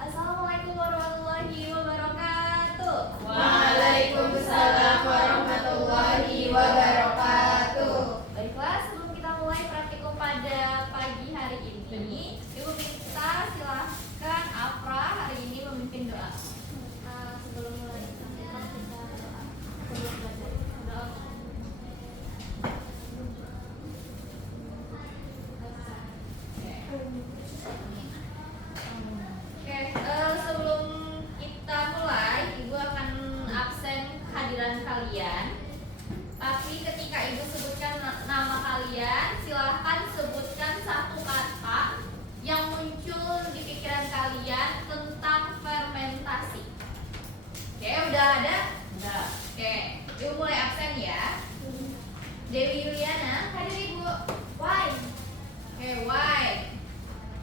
Assalamualaikum warahmatullahi wabarakatuh. Waalaikumsalam warahmatullahi wabarakatuh. Baiklah, sebelum kita mulai praktikum pada pagi hari ini, Ibu minta silahkan Afra hari ini memimpin doa. Sebelum mulai kita doa. Sebelum belajar doa. Sebelum kita mulai, Ibu akan absen kehadiran kalian. Tapi ketika Ibu sebutkan nama kalian, silahkan sebutkan satu kata yang muncul di pikiran kalian tentang fermentasi. Oke, udah ada? Udah. Oke, Ibu mulai absen ya. Dewi Yuliana, hadir Ibu. Why? Oke, why?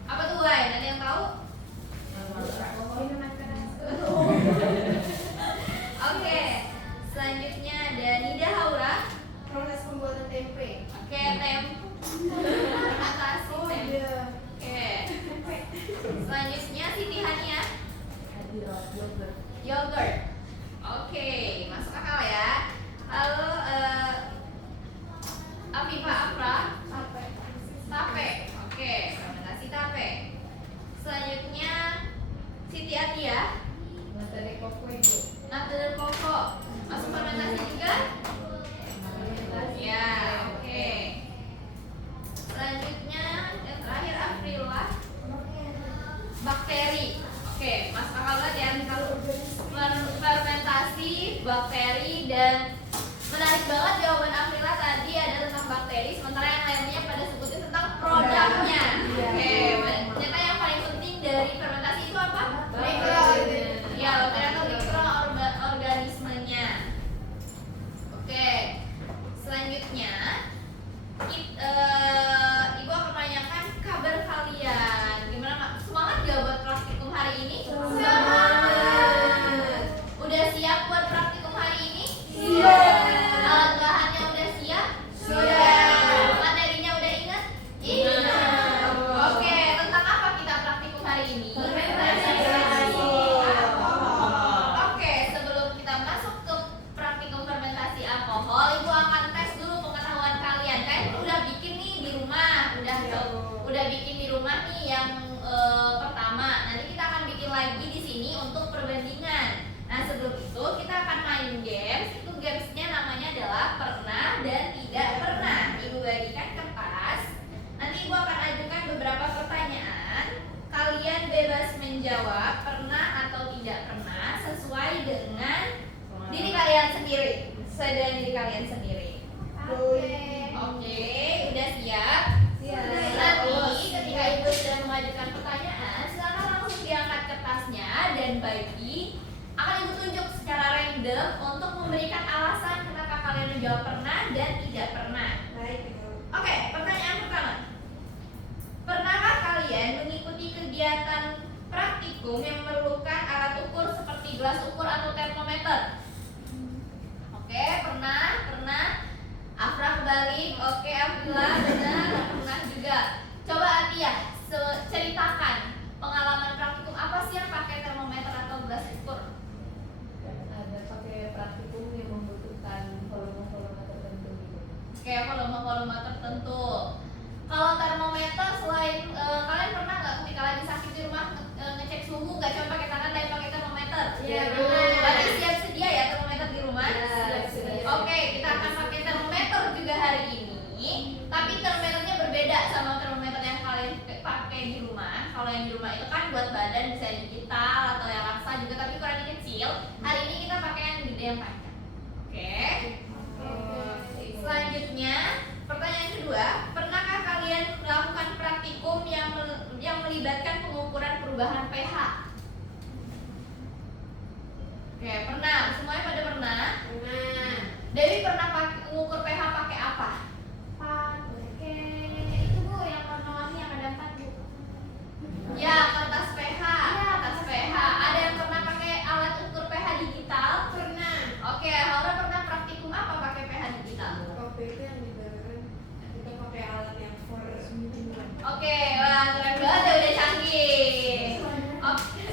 Apa tuh why? Ada yang tahu? Oke, selanjutnya ada Nida Haura. Proses pembuatan tempe. Oke, fermentasi tempe. Oke. Selanjutnya Siti Hania. Yogurt. Oke, masuk akal ya. Lalu Afifah Afra. Tape. Oke, fermentasi tape. Selanjutnya Siti Atia. Nata de coco Ibu. Nata dan koko. Masuk fermentasi juga? Ya, oke. Selanjutnya yang terakhir Aprila. Bakteri. Oke, masuk akal banget ya. Fermentasi, bakteri, dan menarik banget jawaban Aprila tadi ada tentang bakteri, sementara yang lainnya pada sebutnya tentang produknya. Oke, ternyata yang paling penting dari fermentasi itu apa? Ya, bakteri atau mikroorganismenya. Oke, selanjutnya Ibu akan menanyakan kabar kalian. Gimana, Kak? Semangat gak buat praktikum hari ini? Semangat. Udah siap buat praktikum hari ini? Siap. Alat bahannya udah siap? Sudah. Materinya udah ingat? Ingat. Oke, tentang apa kita praktikum hari ini? Oke, sebelum kita masuk ke praktikum fermentasi alkohol, Ibu akan tes dulu pengetahuan kalian. Kan udah bikin nih di rumah, udah bikin di rumah nih yang pertama. Nanti kita akan bikin lagi di sini untuk perbandingan. Nah, sebelum itu kita akan main games. Itu gamesnya namanya adalah pernah dan tidak pernah. Ibu bagikan kertas. Nanti Ibu akan ajukan beberapa pertanyaan. Kalian bebas menjawab pernah atau tidak pernah sesuai dengan diri kalian sendiri. Sesuai dengan diri kalian sendiri. Oke, udah siap? Nanti ketika Ibu sudah mengajukan pertanyaan, silakan langsung diangkat kertasnya dan akan Ibu tunjuk secara random untuk memberikan alasan kenapa kalian menjawab pernah dan tidak pernah. Baik. Oke, pertanyaan pertama. Pernahkah kalian mengikuti kegiatan praktikum yang memerlukan alat ukur seperti gelas ukur atau termometer? Oke, pernah. Afra kebalik. Oke, Afila benar, pernah juga. Coba Atia, ceritakan pengalaman praktikum apa sih yang pakai termometer atau gelas ukur? Ada pakai praktikum yang membutuhkan volume-volume tertentu gitu. Oke, volume tertentu. Kalau termometer selain kalian pernah nggak ketika lagi sakit di rumah ngecek suhu nggak cuma pakai tangan tapi pakai termometer? Iya, Berarti siap sedia ya termometer di rumah? Siap sedia. Oke, kita akan pakai termometer juga hari ini. Tapi termometernya berbeda sama termometer yang kalian pakai di rumah. Kalau yang di rumah itu kan buat badan bisa digital atau yang raksa juga tapi ukurannya kecil. Hari ini kita pakai yang gede yang panjang. Oke. Selanjutnya, pertanyaan kedua, pernahkah kalian melakukan praktikum yang melibatkan pengukuran perubahan pH? Oke, pernah. Semuanya pada pernah? Dewi pernah mengukur pH pakai apa? Pakai itu Bu, yang warna-warni yang ada 4 Bu. Ya, kertas pH. Kertas pH. Ada yang pernah pakai alat ukur pH digital? Pernah. Oke, Laura pernah praktikum apa pakai pH digital? Waktu itu yang dibarukan kita pakai alat yang for Oke, wah keren banget ya, udah canggih. Oke.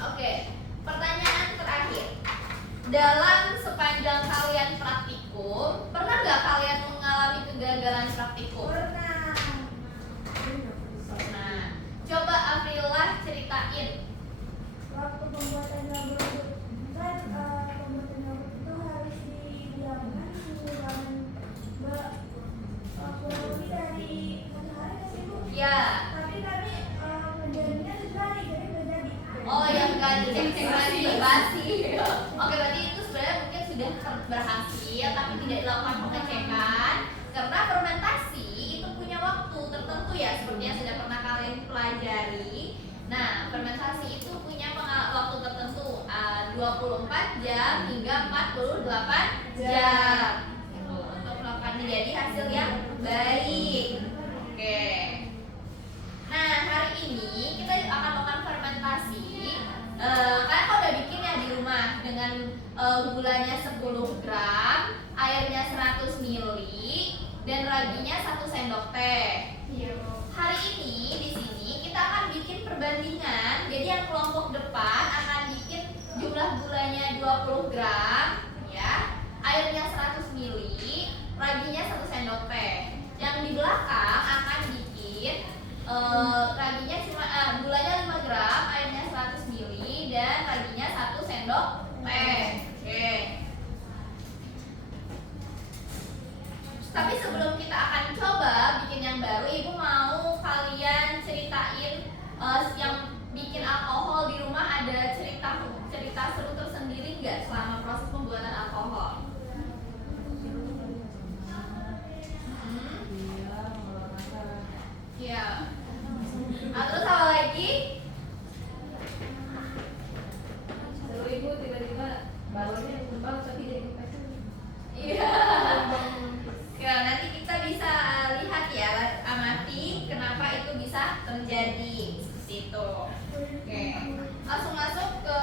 Oke, pertanyaan terakhir. Dalam sepanjang kalian praktikum, pernah nggak kalian mengalami kegagalan praktikum? Pernah. Pernah. Coba Afrilah ceritain. Waktu pembuatan gabus kan pembuatan gabus itu harus didiamkan di ruangan kurang lebih dari 1 hari ke sih Bu? Ya. Tapi kami kerjanya sekali jadi nggak jadi. Oh, yang nggak dicek lagi basi. Oke, berarti itu sebenarnya mungkin sudah berhasil, tapi tidak dilakukan pengecekan karena fermentasi itu punya waktu tertentu ya, seperti yang sudah pernah kalian pelajari. Nah, fermentasi itu punya waktu tertentu 24 jam hingga 48 jam gitu, untuk melakukan menjadi hasil yang baik. Oke. Nah, hari ini kita akan melakukan fermentasi. Kalian kalau udah bikin ya di rumah dengan gulanya 10 gram, airnya 100 ml, dan raginya 1 sendok teh. Hari ini di sini kita akan bikin perbandingan. Jadi yang kelompok depan akan bikin jumlah gulanya 20 gram, ya, airnya 100 ml, raginya 1 sendok teh. Yang di belakang akan bikin raginya cuma gulanya 5 gram, airnya 100 ml, dan raginya 1 sendok teh. Oke. Tapi sebelum kita akan coba bikin yang baru, Ibu mau kalian ceritain yang bikin alkohol di rumah ada cerita seru tersendiri nggak selama proses pembuatan alkohol? Iya. Nah, terus apa lagi? Seru Ibu tiba-tiba balonnya kembang tapi jadi kepepet. Iya. Ya, nanti kita bisa lihat ya, amati kenapa itu bisa terjadi seperti itu. Oke, langsung masuk ke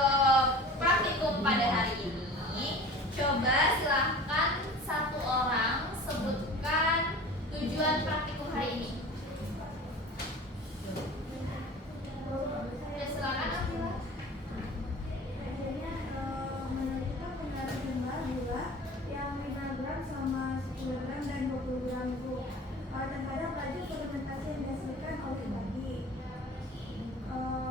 praktikum pada hari ini. Coba silahkan satu orang sebutkan tujuan praktikum hari ini. Ya, silakan Afila. Akhirnya menentukan pengaruh jumlah gula yang 5 gram sama 10 gram dan 20 gram Bu. Terhadap laju fermentasi yang dihasilkan oleh ragi.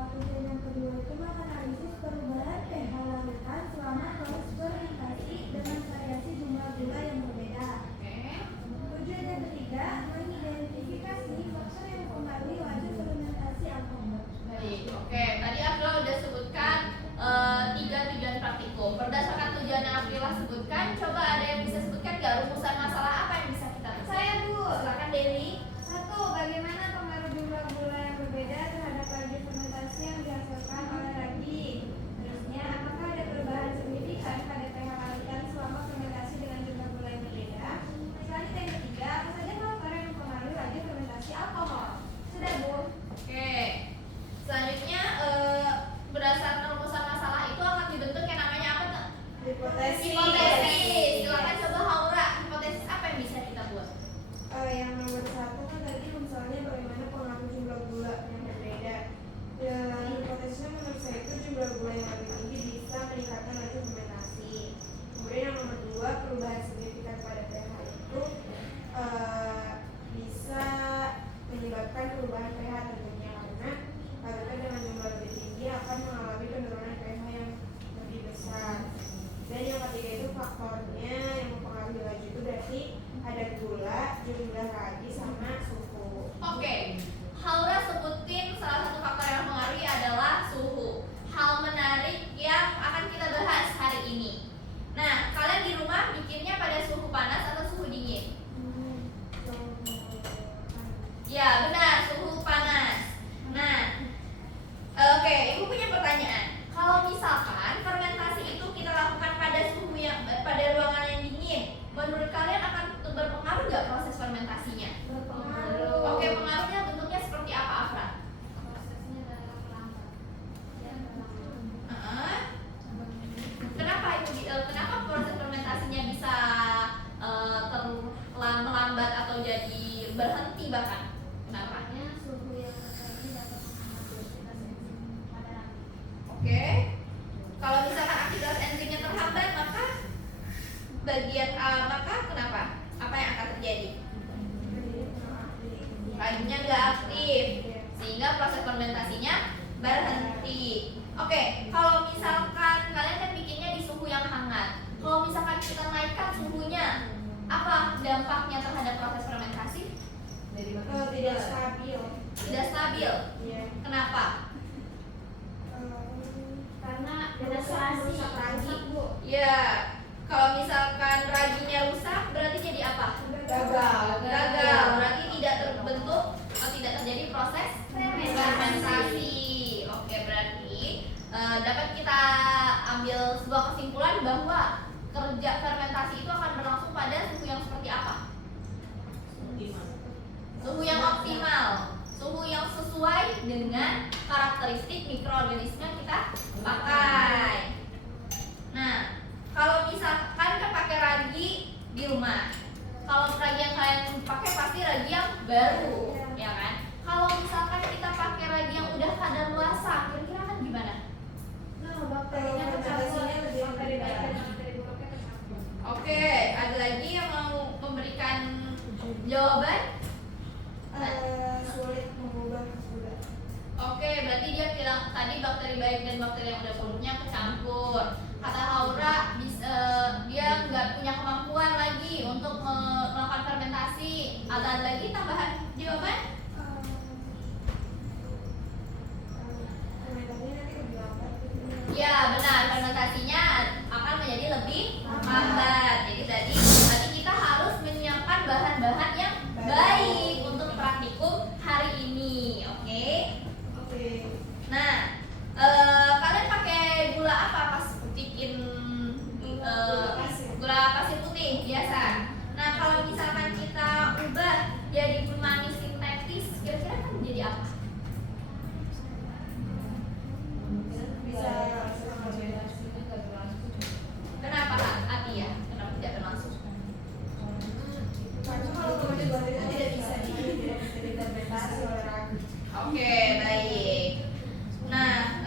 Tujuan yang kedua itu menganalisis perubahan pH larutan selama proses fermentasi dengan variasi jumlah gula yang berbeda. Tujuan yang ketiga mengidentifikasi faktor yang mempengaruhi laju fermentasi alkohol. Baik, oke. Tadi April udah sebutkan 3 tujuan praktikum. Berdasarkan tujuan yang April sebutkan, coba ada yang bisa sebutkan nggak rumusan masalah apa yang bisa kita bahas? Saya Bu. Silakan Dewi. 1. Bagaimana pengaruh jumlah gula yang berbeda terhadap laju fermentasi yang dihasilkan oleh ragi? Terusnya, apakah ada perubahan signifikan pada pH larutan selama fermentasi dengan jumlah gula yang berbeda? Selanjutnya yang ketiga, apa saja faktor yang mempengaruhi laju fermentasi alkohol? Sudah Bu. Oke. Selanjutnya berdasarkan rumusan masalah itu akan dibentuk yang namanya apa tuh? Hipotesis. Silakan coba Haura, hipotesis apa yang bisa kita buat? Yang nomor 1 kan tadi misalnya bagaimana pengaruh jumlah gula yang berbeda. Hipotesisnya menurut saya itu jumlah gula yang lebih tinggi bisa meningkatkan laju fermentasi. Kemudian yang nomor 2, perubahan signifikan pada pH itu bisa menyebabkan perubahan pH tentunya karena larutan dengan jumlah lebih tinggi akan mengalami penurunan pH yang lebih besar. Dan yang ketiga itu faktornya yang mempengaruhi laju itu berarti ada gula, jumlah ragi, sama suhu. Oke. Haura sebutin salah satu faktor yang mempengaruhi adalah suhu. Hal menarik yang akan kita bahas hari ini. Nah, kalian di rumah bikinnya pada suhu panas atau suhu dingin? Ya, benar, suhu panas. Nah, oke, Ibu punya pertanyaan. Kalau misalkan fermentasi itu kita lakukan pada suhu yang pada ruangan yang dingin, menurut kalian akan berpengaruh nggak proses fermentasinya? Berpengaruh. Oke, pengaruhnya bentuknya seperti apa, Afra? kalau misalkan kalian kan bikinnya di suhu yang hangat. Kalau misalkan kita naikkan suhunya, apa dampaknya terhadap proses fermentasi? Tidak stabil. Tidak stabil. Iya. Kenapa? Karena rusak ragi, Bu. Ya, kalau misalkan raginya rusak, berarti jadi apa? Gagal. Berarti tidak terbentuk atau tidak terjadi proses fermentasi. Oke, berarti dapat kita ambil sebuah kesimpulan bahwa kerja fermentasi itu akan berlangsung pada suhu yang seperti apa? Suhu yang optimal, suhu yang sesuai dengan karakteristik mikroorganisme yang kita pakai. Nah, kalau misalkan kita pakai ragi di rumah, kalau ragi yang kalian pakai pasti ragi yang baru, ya kan? Kalau misalkan kita pakai ragi yang udah kadaluarsa, kira-kira kan gimana? Bakterinya fermentasinya lebih baik. Oke, ada lagi yang mau memberikan jawaban? Sulit mengubah gula. Oke, berarti dia bilang tadi bakteri baik dan bakteri yang udah buruknya kecampur. Kata Laura, dia nggak punya kemampuan lagi untuk melakukan fermentasi. Ada lagi tambahan jawaban? Fermentasinya nanti lebih lambat. Ya, benar. Fermentasinya akan menjadi lebih lambat. Jadi tadi kita harus menyiapkan bahan-bahan yang baik untuk praktikum hari ini. Oke? Nah, kalian pakai gula apa pas bikin gula pasir putih biasa? Nah, kalau misalkan kita ubah jadi gula manis sintetis, kira-kira kan jadi apa? Bisa Kenapa Kak? Ati ya? Kenapa tidak berlangsung? karena kalau kemudian bakteri itu tidak bisa difermentasi oleh ragi. Oke, baik. Nah,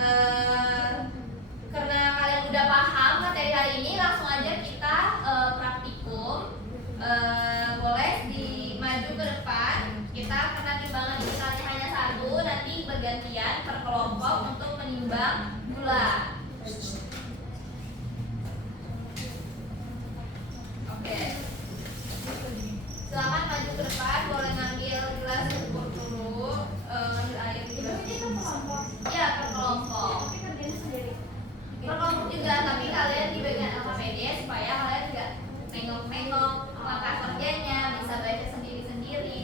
karena kalian udah paham materi hari ini, langsung aja kita praktikum. Boleh maju ke depan. Kita karena timbangan digitalnya hanya satu, nanti bergantian per kelompok untuk menimbang gula. Oke. Silakan maju ke depan, boleh ngambil gelas ukur dulu, ngambil air gitu. Ini kan kelompok. Ya, per kelompok. Tapi kerjanya sendiri. Per kelompok juga, tapi kalian di bagian LKPD supaya kalian nggak nengok-nengok langkah kerjanya, bisa baca sendiri-sendiri.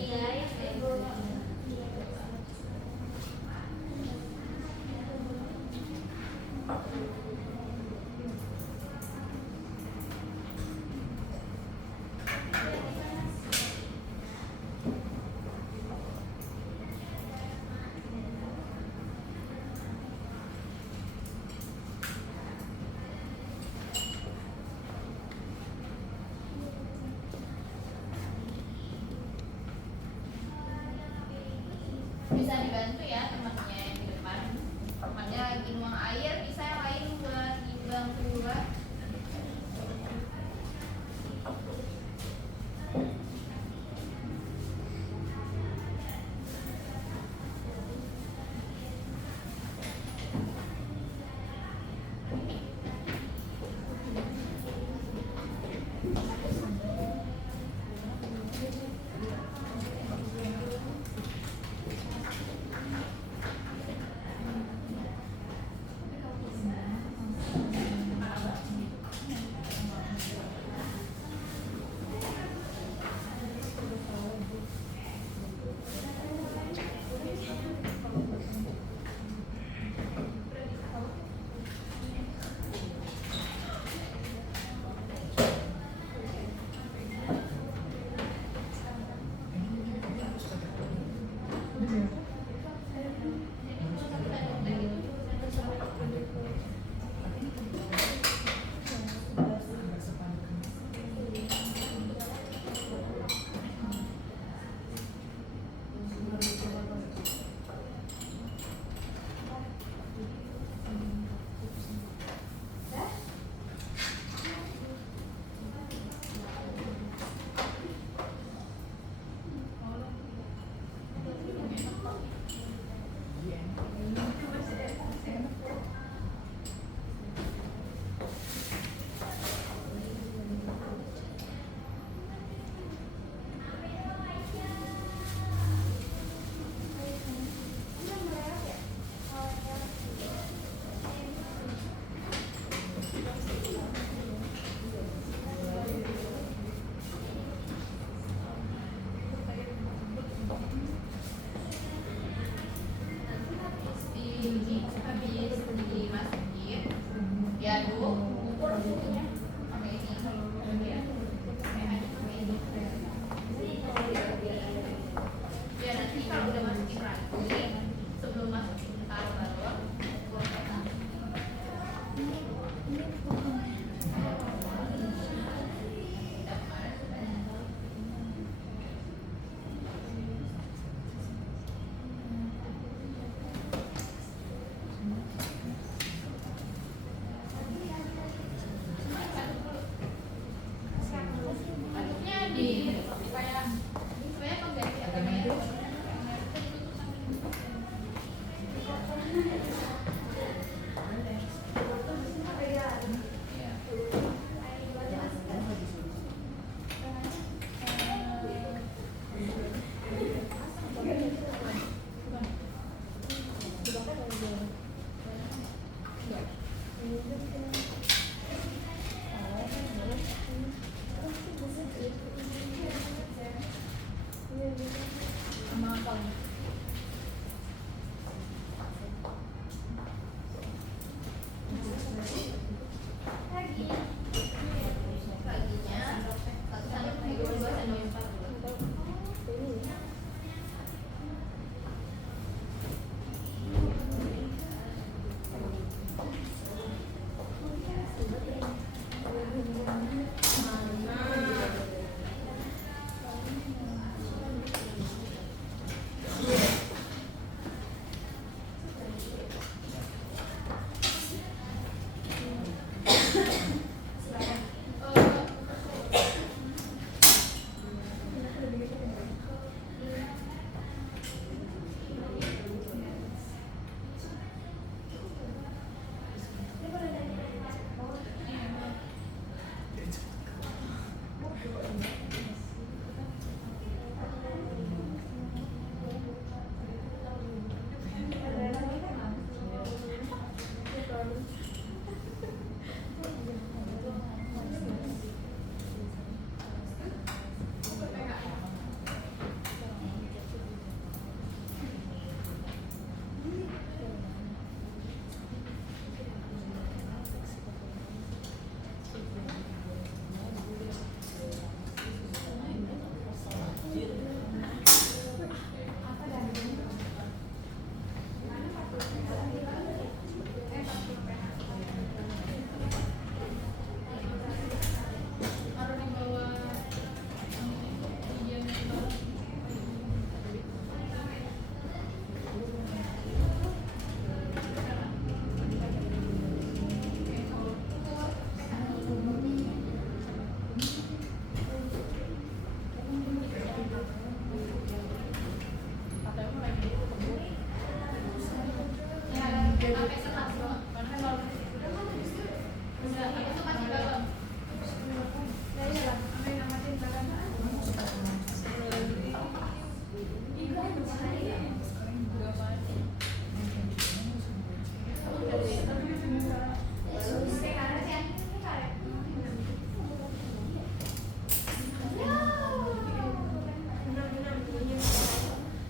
Paginya 1 sampai 2 sampai 4 dulu.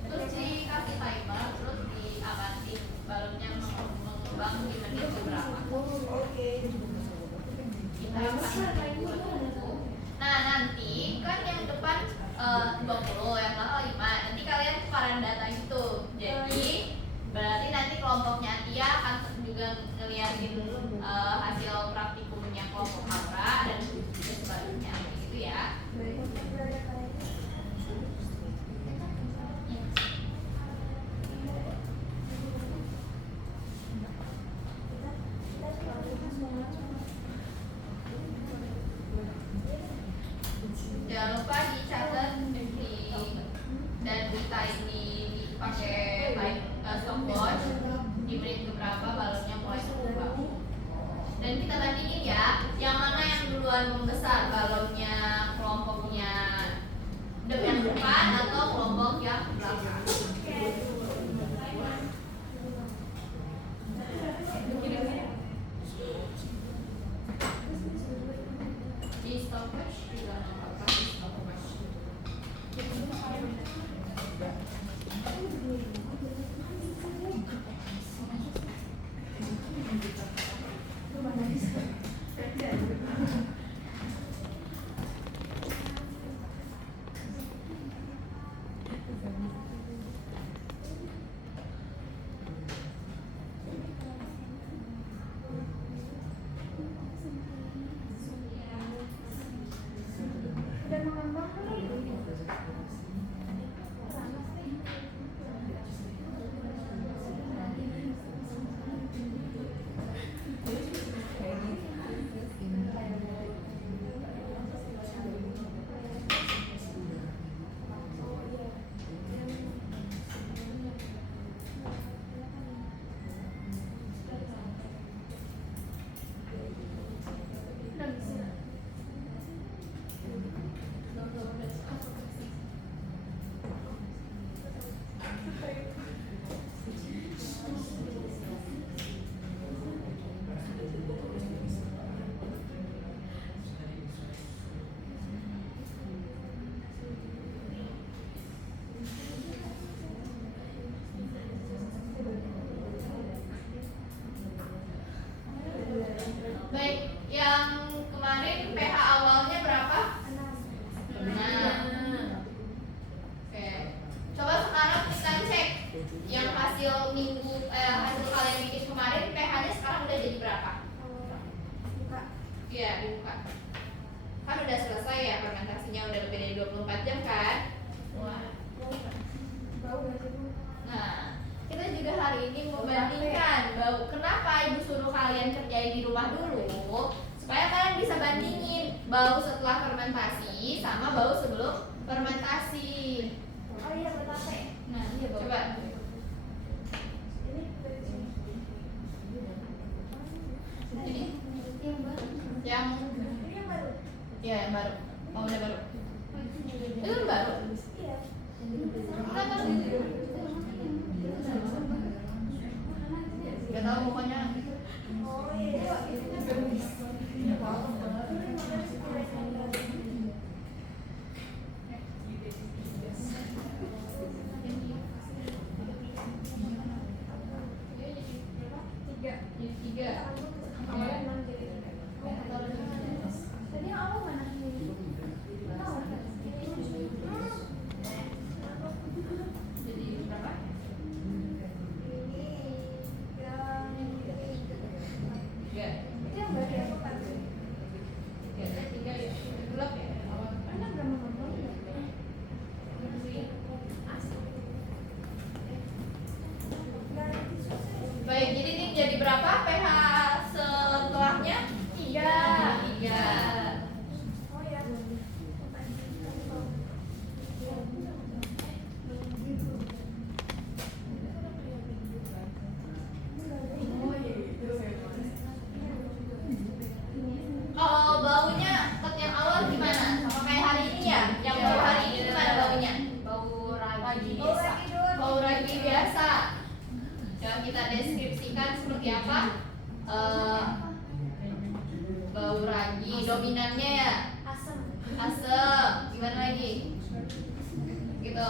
Terus dikasih timer, terus diamatin balonnya mengembang di menit berapa. Nah nanti kan yang depan 20, yang belakang 5. Nanti kalian tukaran data itu. Jadi berarti nanti kelompoknya Tia akan juga ngeliatin hasil praktikumnya kelompok Aura dan sebaliknya gitu ya. Jangan lupa dicatat dan pakai stopwatch di menit keberapa balonnya mulai berubah. Dan kita bandingin ya, yang mana yang duluan membesar, balonnya kelompoknya yang depan atau kelompok yang belakang. Di stopwatch juga nggak apa-apa, di stopwatch. Udah mengembang belum? Ya, dibuka. Kan udah selesai ya fermentasinya, udah lebih dari 24 jam kan? Wah. Bau gak sih, Bu? Nah, kita juga hari ini membandingkan bau. Kenapa ibu suruh kalian kerjain di rumah dulu? Supaya kalian bisa bandingin bau setelah fermentasi sama bau sebelum fermentasi. Oh iya, betape. Nah, iya coba. Ini dari sini. Ini Yang baru. yang Ini yang baru. ya yang baru. Oh, udah baru. Itu yang baru. Iya. Kenapa gitu? Gak tahu pokoknya. Oh iya, isinya bagus. Tiga. Tadi yang awal mana? Jadi berapa? Tiga. Itu yang baru ya, Pak? Tiga ya. Gelap ya. Enak gak ngomong? Baik, jadi ini jadi berapa pH setelahnya? Tiga. Oh ya. Kalau baunya tet yang awal gimana? Sama kayak hari ini ya? Yang baru hari ini gimana baunya? Bau Bau ragi doang. Bau ragi biasa. Coba kita deskripsikan seperti apa? Bau ragi dominannya ya Asam. asam. Gimana lagi? Gitu.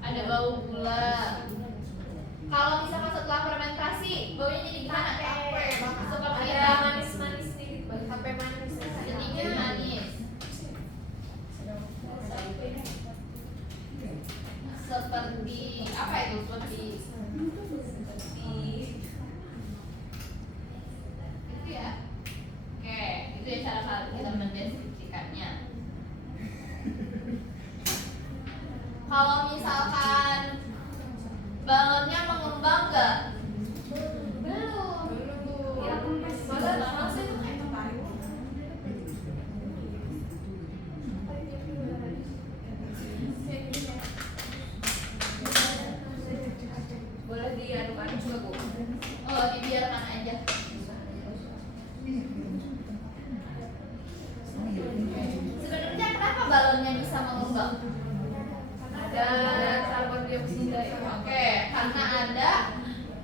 Ada bau gula. Kalau misalkan setelah fermentasi, baunya jadi gimana? Seperti yang manis-manis nih, sampai manis. sedikit manis. Seperti apa itu? Seperti itu ya. Oke, itu ya cara kita mendeskripsikannya. Kalau misalkan balonnya mengembang nggak? Belum. Ya, kempes. Masa itu kayak boleh diaduk-aduk juga, Bu. Oh, dibiarkan aja. Sebenarnya kenapa balonnya bisa mengembang? Ada karbon dioksida. Oke, karena ada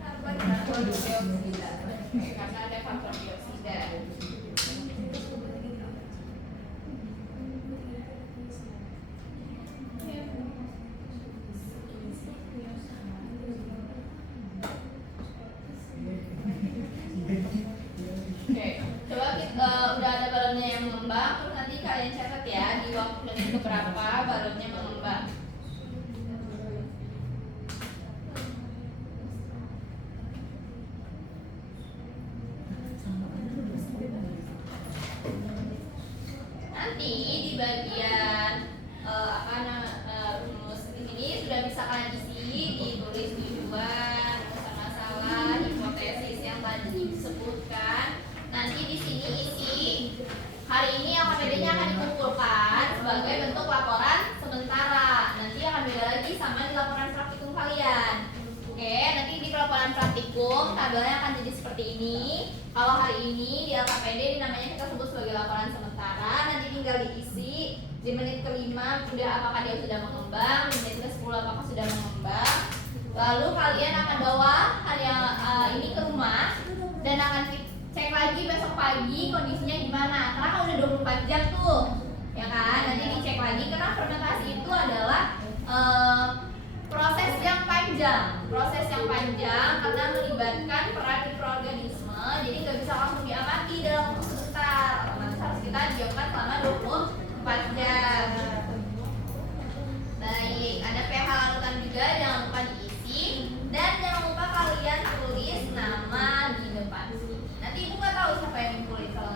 karbon dioksida. Oke, karena ada karbon dioksida. Oke, coba kita udah ada balonnya yang mengembang, terus nanti kalian catat ya di waktu menit keberapa balonnya mengembang. Nanti di bagian rumus di sini sudah bisa kalian isi, ditulis tujuan, masalah, hipotesis yang tadi disebutkan. Nanti di sini isi hari ini AKPD-nya akan dikumpulkan sebagai bentuk laporan sementara. Nanti akan beda lagi sama di laporan praktikum kalian. Oke, nanti di laporan praktikum tabelnya akan jadi seperti ini. Kalau hari ini di LKPD ini namanya kita sebut sebagai laporan sementara. Nanti tinggal diisi di menit kelima udah apakah dia sudah mengembang, di menit ke-10 apakah sudah mengembang. Lalu kalian akan bawa ini ke rumah dan akan cek lagi besok pagi kondisinya gimana. Karena kan udah 24 jam tuh, ya kan? Nanti dicek lagi karena fermentasi itu adalah proses yang panjang karena melibatkan peran mikroorganisme, jadi nggak bisa langsung diamati dalam waktu sebentar, otomatis harus kita diamkan selama 24 jam. Baik, ada pH larutan juga, jangan lupa diisi dan jangan lupa kalian tulis nama di depan sini. Nanti ibu nggak tahu siapa yang tulis kalau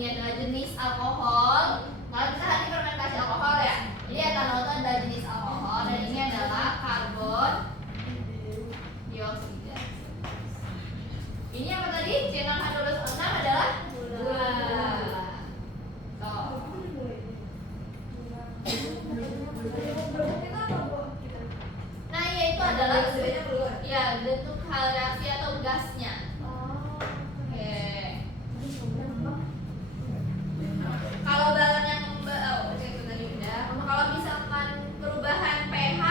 ini adalah jenis alkohol. Kalau kita hari fermentasi alkohol ya, jadi etanol itu adalah jenis alkohol dan ini adalah karbon dioksida. Ini apa tadi? C6H12O6 adalah gula. Tuh. Nah, ya itu adalah ya bentuk hal reaksi atau gasnya. Oke. Kalau balon yang oke itu tadi udah. Kalau misalkan perubahan pH,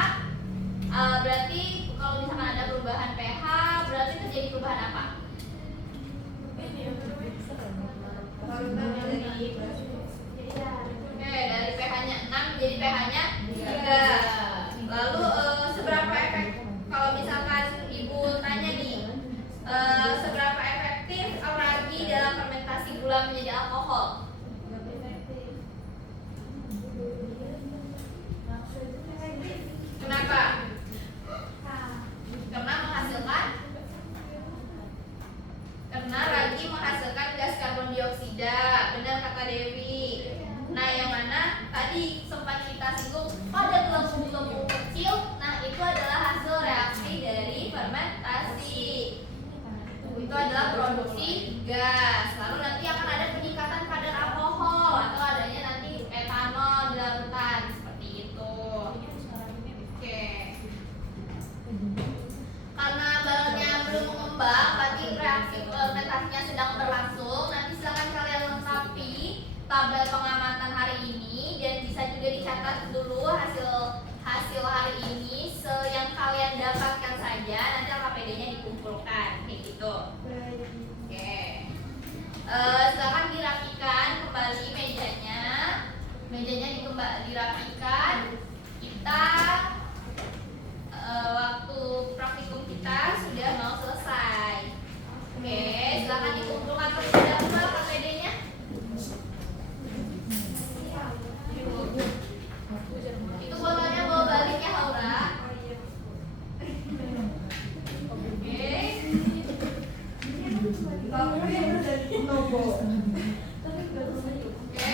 berarti kalau misalkan ada perubahan pH, berarti terjadi perubahan apa? Oke, dari pH-nya 6 jadi pH-nya 3. Lalu seberapa efek kalau misalkan ibu tanya nih, seberapa efektif ragi dalam fermentasi gula menjadi alkohol? Kenapa? Karena ragi menghasilkan gas karbon dioksida, benar kata Dewi. Nah, yang mana tadi sempat kita singgung pada gelembung-gelembung kecil. Nah, itu adalah hasil reaksi dari fermentasi. Itu adalah produksi gas. Lalu nanti akan ada peningkatan kadar alkohol atau adanya nanti etanol di larutan seperti itu. Oke. Karena balonnya belum mengembang, berarti reaksi fermentasinya sedang berlangsung. Nanti silakan kalian lengkapi tabel pengamatan hari ini dan bisa juga dicatat dulu hasil hari ini yang kalian dapatkan saja. Nanti KPD-nya dikumpulkan kayak gitu. Oke. Silakan dirapikan kembali mejanya. Mejanya dirapikan. Kita waktu praktikum kita sudah mau selesai. Oke, silakan dikumpulkan terlebih dahulu KPD-nya. Itu botolnya bawa balik ya, Haura. Oke. Oke,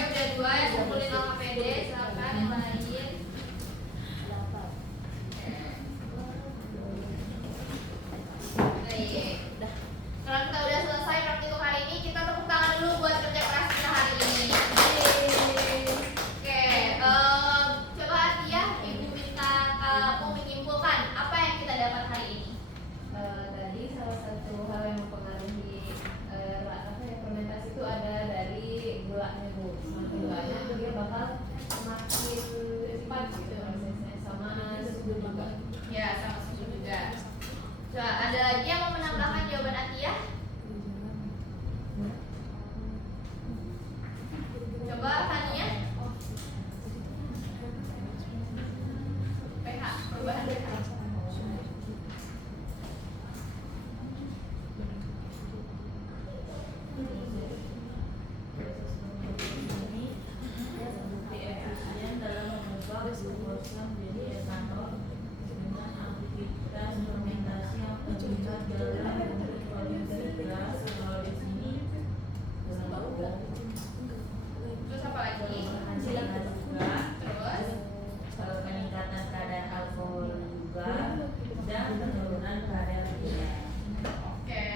udah 2 ya, kumpulin KPD. Silakan yang lain. Kalau kita udah selesai praktikum hari ini, kita tepuk tangan dulu buat kerja keras kita hari ini. Oke, coba Atia, ibu minta kamu menyimpulkan apa yang kita dapat hari ini. Tadi salah satu hal yang mempengaruhi fermentasi itu ada dari gulanya bu. Semakin gulanya dia bakal semakin cepat gitu prosesnya, sama suhu juga. Ya, sama susu juga. Coba ada lagi yang mau menambahkan jawaban Atia? Coba Tania. pH, perubahan pH. Efisien dalam mengubah glukosa menjadi etanol dengan aktivitas fermentasi yang terlihat dalam bentuk produksi gas. Kalau di sini Terus apa lagi? Terus peningkatan kadar alkohol juga dan penurunan kadar gula. Oke.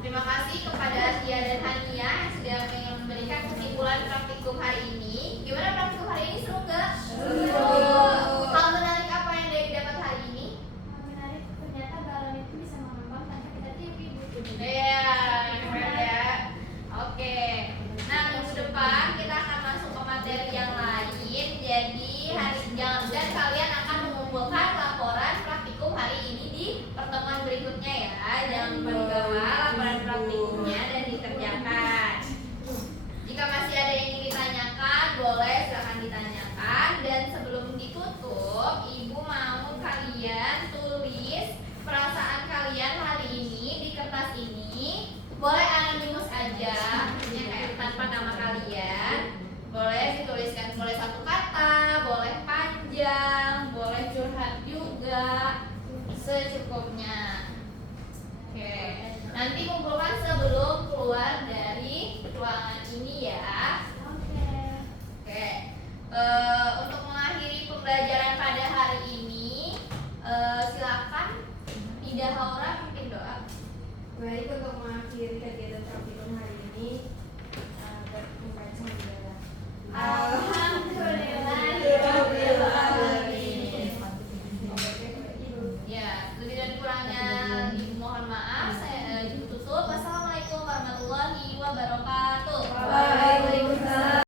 Terima kasih kepada Atia dan Hania yang sudah memberikan kesimpulan praktikum hari ini. Gimana praktikum hari ini, seru nggak? Seru. Hal menarik apa yang Dewi dapat hari ini? Menarik, ternyata balon itu bisa mengembang tanpa kita tiup ibu. Iya, keren ya. Oke. Nah, minggu depan kita akan masuk ke materi yang lain. Jadi dan kalian akan mengumpulkan laporan praktikum hari ini di pertemuan berikutnya ya. Jangan lupa dibawa laporan praktikumnya dan dikerjakan. Jika masih ada yang ingin ditanyakan, boleh silahkan ditanyakan. Dan sebelum ditutup, Ibu mau kalian tulis perasaan kalian hari ini di kertas ini. Boleh anonimus aja, maksudnya kayak tanpa nama kalian. Boleh dituliskan, boleh satu kata, boleh panjang, boleh curhat juga, secukupnya. Oke, nanti kumpulkan sebelum keluar dari ruangan ini ya. Oke. Oke, untuk mengakhiri pembelajaran pada hari ini, silakan Ida Haura pimpin doa. Baik, untuk mengakhiri kegiatan praktikum hari ini, membaca saudara.